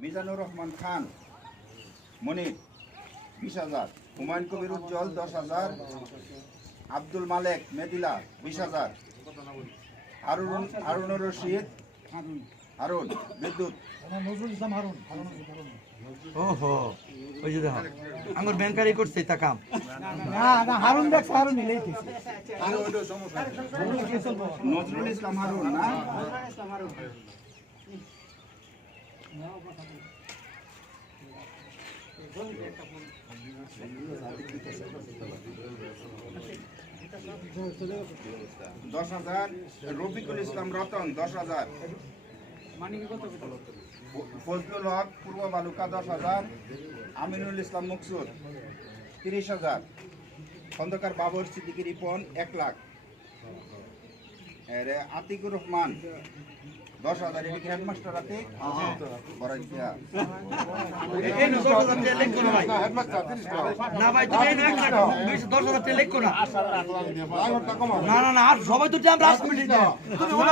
মিজানুর রহমান খান মনির বিশ হাজার। হুমায়ুন কবির উজ্জ্বল দশ হাজার। আব্দুল মালেক মেদিলা বিশ হাজার। হারুন হারুনুর রশিদ হারুন বিদ্যুৎ। ওহো ওই যে আমার ব্যাংকারি করছে তা কাম। না না হারুন দেখছে হারুন নজরুল ইসলাম হারুন না? দশ হাজার, রফিকুল ইসলাম রতন, দশ হাজার। ফজলুল হক, পূর্ব বালুকা, দশ হাজার। আমিনুল ইসলাম মুকসুদ, তিরিশ হাজার। খন্দকার বাবর, সিদ্দিকি রিপন, এক লাখ। আতিকুর রহমান দশ হাজার এটা কি হেডমাস্টার আতিক বরাই দিয়া এই না দশ হাজার টাকা লেখো না ভাই। না ভাই তুমি এই না এক লাখ বেশি দশ হাজার টাকা লেখো না। না না না আর সবাই তো আমরা রাজ কমিটি তুমি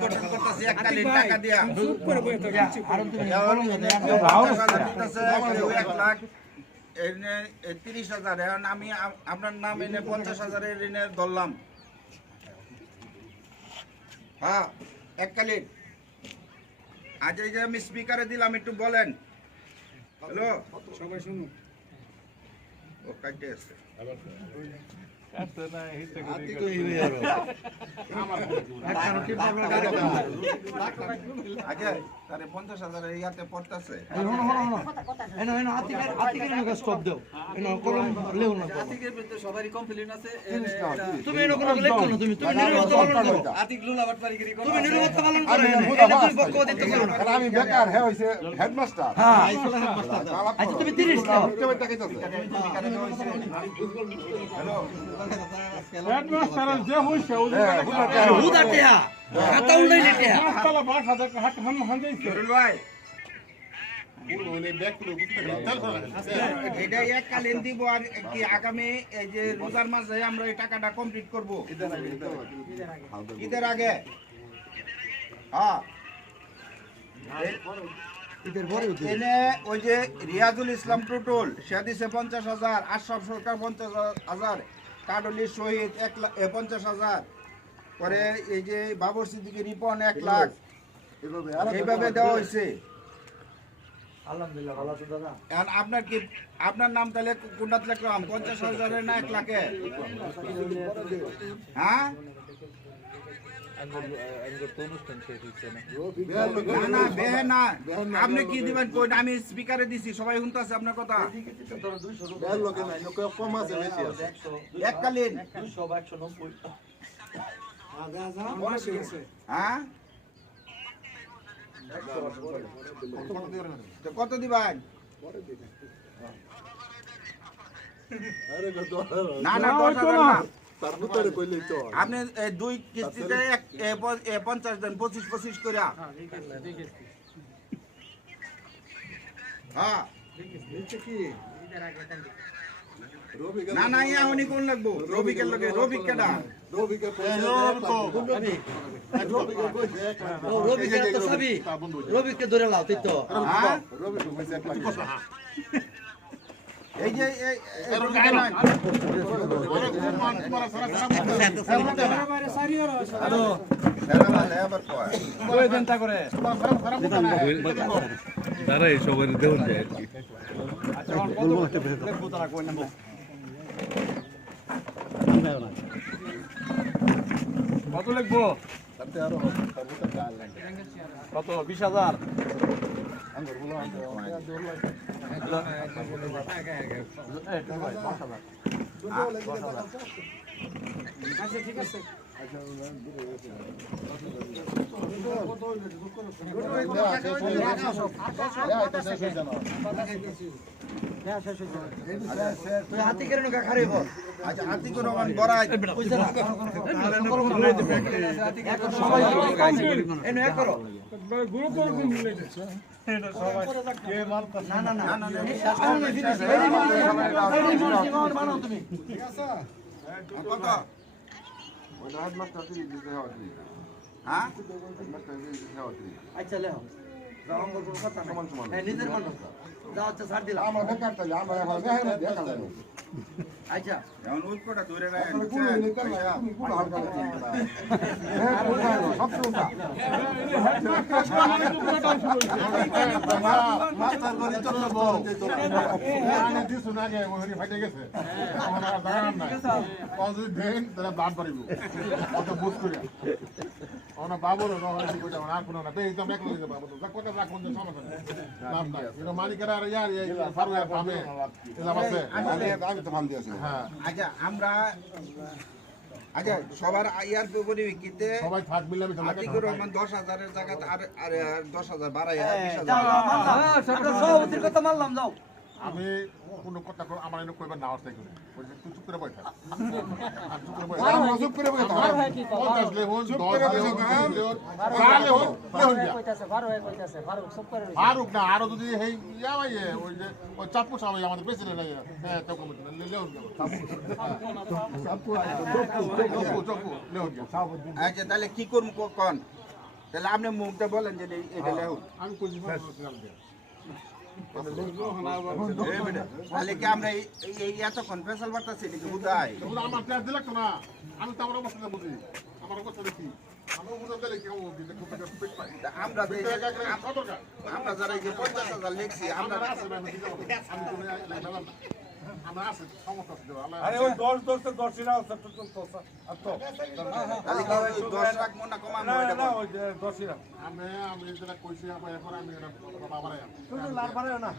করতে করতেছি এককালীন টাকা দিয়া আরও তুমি এক লাখ তিরিশ হাজার। এখন আমি আপনার নাম এনে পঞ্চাশ হাজারের ঋণে ধরলাম। হ্যাঁ এককালীন আজ এই যে আমি স্পিকারে দিলাম একটু বলেন। হ্যালো? সবাই শুনুন। ও কাটে আছে। আগে তারে পঞ্চাশ হাজারের ইয়াতে পড়তেছে শোনো শোনো শোনো এনো এনো আতিকের আতিকের এনো স্টপ দাও এনো কলম লেও না আতিকের ভিতরে সবারই কমপ্লেন আছে তুমি এনো কোনো লেখো না তুমি তুমি নিরবতা পালন করো। আতিক লোলা বাটপারিগিরি করে তুমি নিরবতা পালন করো এটা তুমি পক্ষপাতিত্ব করো না আমি বেকার হ্যাঁ হইছে হেডমাস্টার আচ্ছা তুমি 30 দাও দিব আর কি আগামী এই যে রোজার আমরা এই টাকাটা কমপ্লিট ঈদের আগে হ্যাঁ রিয়াজুল ইসলাম টুটুল সে দিছে পঞ্চাশ হাজার আশরাফ সরকার পঞ্চাশ হাজার কাডলি শহীদ এক লাখ পঞ্চাশ হাজার। পরে এই যে বাবর সিদ্দিকি রিপন এক লাখ। এইভাবে দেওয়া হয়েছে। আলহামদুলিল্লাহ ভালো আছো দাদা। এখন আপনার কি আপনার নাম তাহলে কোনটা পঞ্চাশ হাজারের না এক লাখে হ্যাঁ? আপনি কি দিবেন? কই আমি স্পিকারে দিছি সবাই শুনতাছে আপনার কথা কম আছে এককালীন হ্যাঁ? কত দিবেন? না না দশ হাজার না। আপনি দুই কিস্তিতে পঞ্চাশ দেন পঁচিশ পঁচিশ করে হ্যাঁ না না ইয়া উনি কোন লাগবো? রবিকের লগে রবিক কেডা তো সবই। রবিকে ধরে লাও তুই তো। হ্যাঁ? রবি কইছে এক লাখ এই যে এই সবাই দেউন যায় আর কি কত লিখব কত বিশ হাজার আচ্ছা ঠিক আছে হাতি কেন নুকা খারে বল আচ্ছা। আতিকুর রহমান বড়াই কইছে না এক করো সবাই এক করো আচ্ছা লেও হ্যাঁ নিজের মানুষ যাও আচ্ছা ছাড় দিলাম আমরা বেকার তাহলে আমরা এখন দেখে না আচ্ছা যেমন উৎকটা ধরে হ্যাঁ ব্লাড পারিব অত বুঝ করে ওনা বাবুর রহমান কইটা আর কোনো না দেই তো মেক লইতে বাবু তো কত রাখ কোন সমস্যা নেই নাম নাই এটা মালিকেরা আর ইয়ার এই ফারু পাবে এটা আছে আমি তো ফান দিয়েছি হ্যাঁ আচ্ছা আমরা আচ্ছা সবার ইয়ার পরিপ্রেক্ষিতে সবাই থাক মিলে আমি আতিকুর রহমান দশ হাজারের জায়গাতে আর সভাপতির কথা মানলাম যাও আমি কোনো কথা আমার এনে কইবার না করে বলছে তুই চুপ করে বসে চুপ করে বসে থাক চুপ দশ চার ফারুক না আরও যদি হেই ইয়া ভাই ওই যে ওই চাপ্পু সাহেব আমাদের প্রেসিডেন্ট হ্যাঁ তো কমিটি চাপ্পু চাপ্পু আচ্ছা তাহলে কি করব কন তাহলে আপনি মুখটা বলেন যে এটা লেহুন আমি বলছিলাম বেটা, তাহলে কি আমরা এই এই এতক্ষণ বার্তাছি নাকি বুধাই আমার প্লেয়ার দিলে না। আমি তো বুঝি। অবস্থা দেখি। আমরা যারা পঞ্চাশ হাজার লিখছি আমরা আরে ওই দশ দশ তো দশ ইরা আছে তো তো তো আর তো। তাহলে কি ওই দশ লাখ মনে কমানো না। ওই যে দশ আমি আমি যেটা কইছি আবার এখন আমি এটা বাবা রে তুমি লাল পারে না।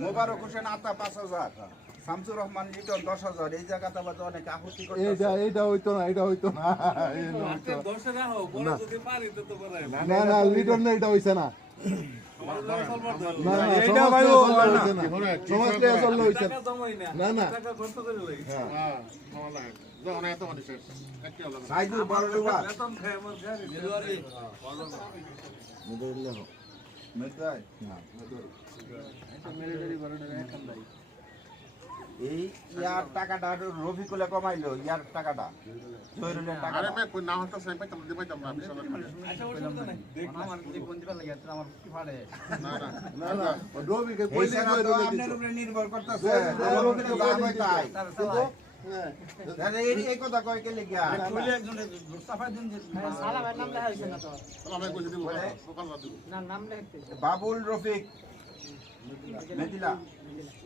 মুবারক হোসেন আতা পাঁচ হাজার। শামসুর রহমান লিটন দশ হাজার এই জায়গাতে আবার অনেক আপত্তি এইটা হইতো না এটা হইতো না না। না। না লিটন না এটা হইছে না। না হ্যাঁ এই ইয়ার টাকাটা রফিকুলে কমাইলো ইয়ার টাকাটা। জয়রুলের টাকাটা। না হতো সেই পাইতাম দিতে না। রবিকে কইলে জায়গা কই তো রইলে আপনার উপরে নির্ভর করতেছে। হ্যাঁ। তাই হ্যাঁ, এই কথা কয় কে লিখিয়া বাবুল রফিক। মেদিলা। না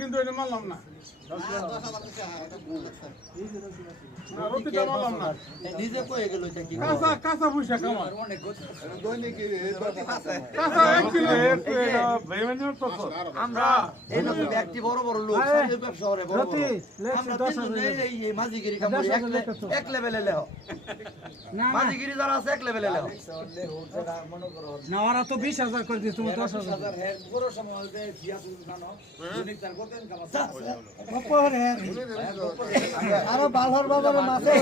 কিন্তু না। নিজে ব্যক্তি বড় বড় লোক মাঝিগিরি এক যারা আছে এক লেভেলে লেও না ওরা তো বিশ হাজার করে দিচ্ছে তুমি দশ হাজার আরও বালহর বাজারে মাছে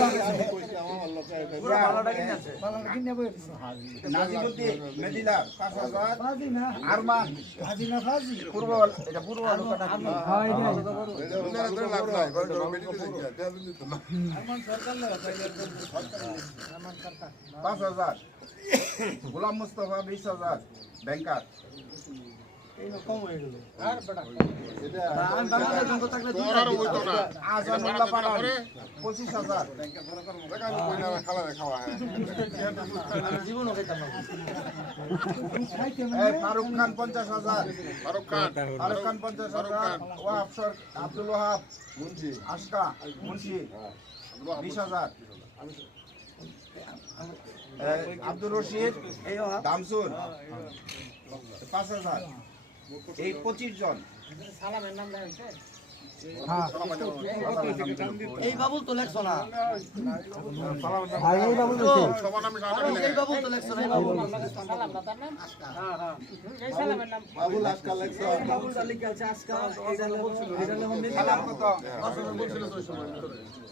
পাঁচ হাজার। গোলাম মুস্তফা বিশ হাজার ব্যাংকার। আমি বাংলাদেশ জঙ্গ থাকলে দুই তোর আর হইতো না। আজানুল্লাহ পাঠান পঁচিশ হাজার। হ্যাঁ ফারুক খান পঞ্চাশ হাজার। ফারুক খান। ফারুক খান পঞ্চাশ হাজার। ওয়াহাব সর আব্দুল ওয়াহাব। মুন্সি। আশকা। মুন্সি। বিশ হাজার। আব্দুর রশিদ দামসুর। পাঁচ হাজার। এই পঁচিশ জন। এই বাবুল তো লেখছো না। এই বাবুল তো লেখছো। এই বাবুল বাবুল। দুইটা বাবুল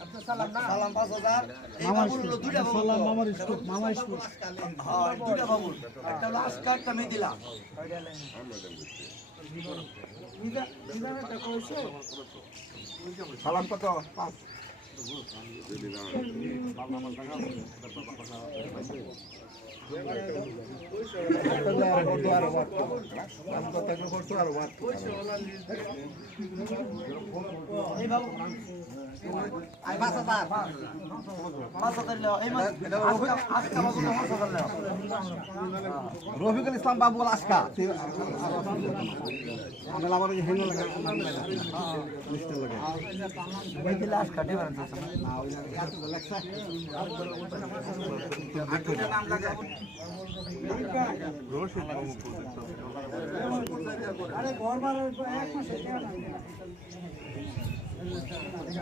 একটা একটা সালাম কত? এই বাবুল ইসলাম বাবুল আজকা মেদিলা সালাম কত পাঁচ আজকা ডিফারেন্স আছে আটটা নাম লাগে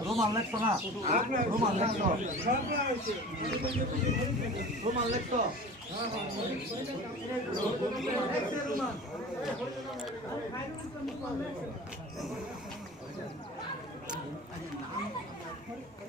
রোমান লেখছো না রোমান লেখছো রোমান লেখছো 나는